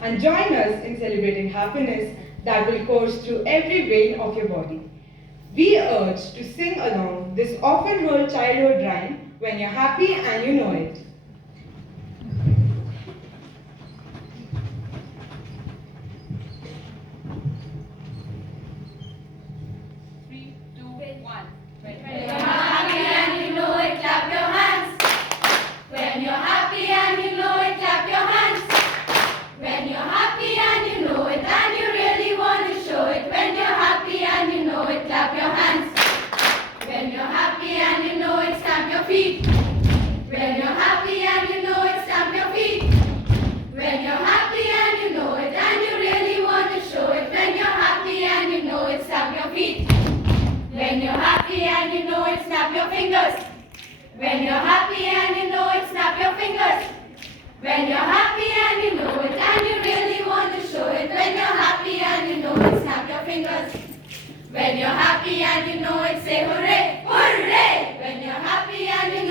and join us in celebrating happiness that will course through every vein of your body. We urge to sing along this often heard childhood rhyme when you're happy and you know it. 3, 2, 1. When you're happy and you know it, clap your hands. When you're happy and you know it, clap your hands. When you're happy and you know it, and you really want to show it. When you're happy and you know it, clap your hands. When you're happy and you know it, stamp your feet. When you're happy and you know it, stamp your feet. When you're happy and you know it, and you really want to show it. When you're happy and you know it, stamp your feet. When you're happy and you know it, snap your fingers. When you're happy and you know it, snap your fingers. When you're happy and you know it, and you really want to show it. When you're happy and you know it, snap your fingers. When you're happy and you know it, say hooray, hooray. When you're happy and you